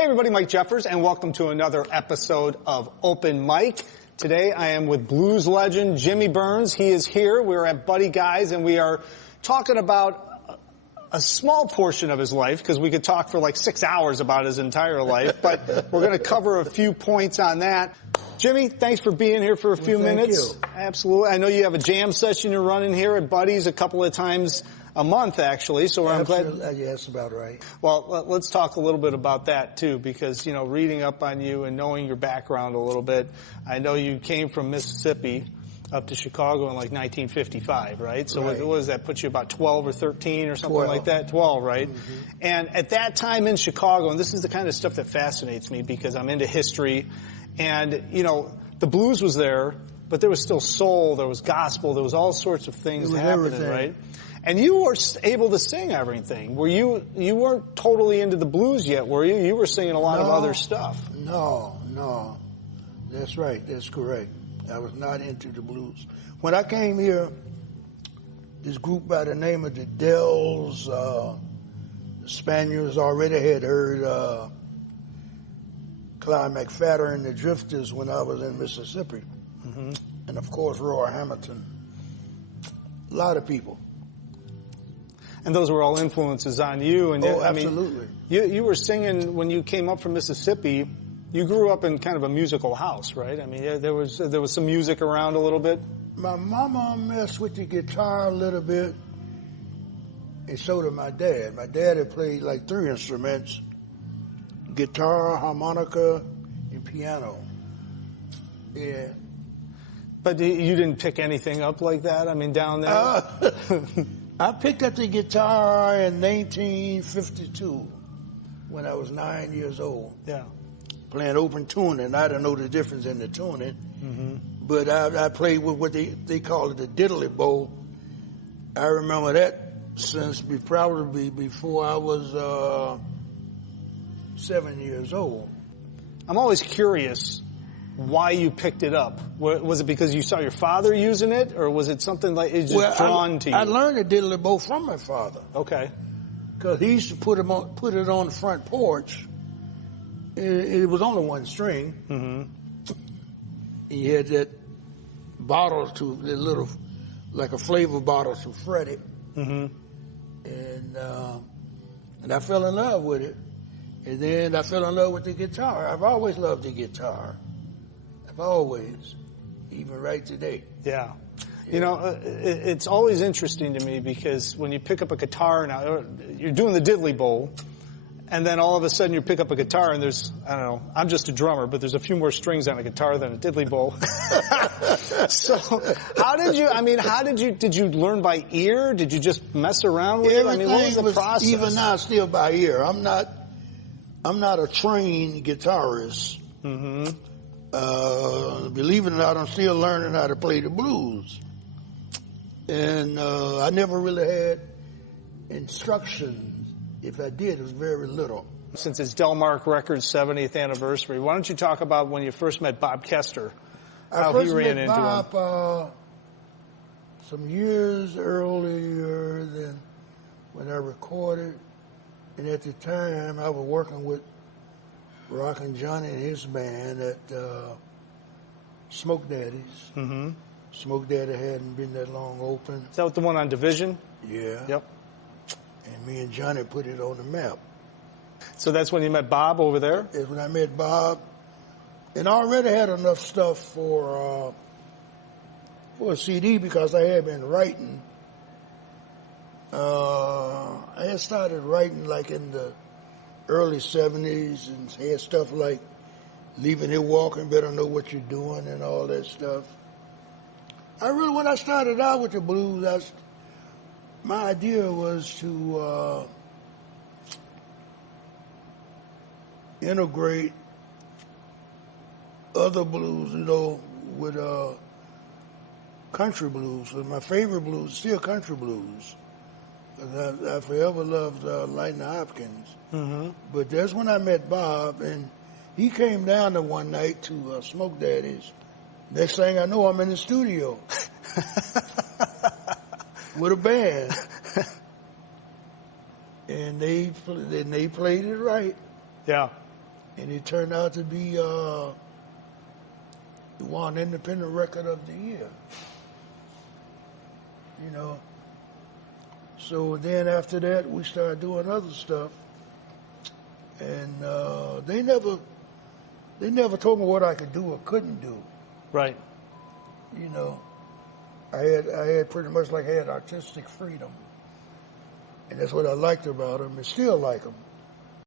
Hey everybody, Mike Jeffers, and welcome to another episode of Open Mic. Today I am with blues legend Jimmy Burns. He is here. We're at Buddy Guy's, and we are talking about a small portion of his life, because we could talk for like 6 hours about his entire life, but we're going to cover a few points on that. Jimmy, thanks for being here for a few minutes. Thank you. Absolutely. I know you have a jam session you're running here at Buddy's a couple of times a month, actually, so I'm glad. Yeah, that's about right. Well, let's talk a little bit about that, too, because, you know, reading up on you and knowing your background a little bit, I know you came from Mississippi up to Chicago in like 1955, right? So right. What does that put you, about 12 or 13 or something 12. like that? 12, right? Mm-hmm. And at that time in Chicago, and this is the kind of stuff that fascinates me because I'm into history, and, you know, the blues was there, but there was still soul, there was gospel, there was all sorts of things happening, everything. Right? And you were able to sing everything. Were you weren't totally into the blues yet, were you? You were singing a lot of other stuff. No. That's right. That's correct. I was not into the blues. When I came here, this group by the name of the Dells, the Spaniards already had heard Clyde McFadden and the Drifters when I was in Mississippi. Mm-hmm. And of course, Roy Hamilton. A lot of people. And those were all influences on you. And absolutely. I mean, you were singing when you came up from Mississippi. You grew up in kind of a musical house, right? I mean, there was some music around a little bit. My mama messed with the guitar a little bit, and so did my dad. My dad had played like 3 instruments: guitar, harmonica, and piano. Yeah. But you didn't pick anything up like that? I mean, down there? I picked up the guitar in 1952 when I was 9 years old. Yeah. Playing open tuning. I didn't know the difference in the tuning. Mm-hmm. But I played with what they call it the diddly bow. I remember that since probably before I was 7 years old. I'm always curious why you picked it up. Was it because you saw your father using it, or was it something like it's just drawn to you? I learned the diddly bow from my father. Okay. Because he used to put it on the front porch. It was only one string. Mm-hmm. He had that bottle the little, like a flavor bottle to fret it. Mm-hmm. And I fell in love with it. And then I fell in love with the guitar. I've always loved the guitar. Always, even right today. Yeah. You know, it's always interesting to me because when you pick up a guitar now, you're doing the diddly bow, and then all of a sudden you pick up a guitar and there's, I don't know, I'm just a drummer, but there's a few more strings on a guitar than a diddly bow. So did you learn by ear? Did you just mess around with it? I mean, what was the process? Even now, still by ear. I'm not a trained guitarist. Mm-hmm. Believe it or not, I'm still learning how to play the blues. And I never really had instructions. If I did, it was very little. Since it's Delmark Records' 70th anniversary, why don't you talk about when you first met Bob Kester? How he ran into him. I first met Bob some years earlier than when I recorded. And at the time, I was working with Rockin' Johnny and his band at Smoke Daddy's. Mm-hmm. Smoke Daddy hadn't been that long open. Is that the one on Division? Yeah. Yep. And me and Johnny put it on the map. So that's when you met Bob over there? That's when I met Bob. And I already had enough stuff for a CD because I had been writing. I had started writing like in the early 70s and had stuff like Leaving Here Walking, Better Know What You're Doing and all that stuff. When I started out with the blues, my idea was to integrate other blues, you know, with country blues. And my favorite blues is still country blues. I forever loved Lightning Hopkins. Mm-hmm. But that's when I met Bob, and he came down there one night to Smoke Daddy's. Next thing I know, I'm in the studio with a band, and they played it right. Yeah. and it turned out to be won Independent Record of the Year. You know. So then after that, we started doing other stuff, and they never told me what I could do or couldn't do. Right. You know, I had pretty much like I had artistic freedom, and that's what I liked about them, and still like them.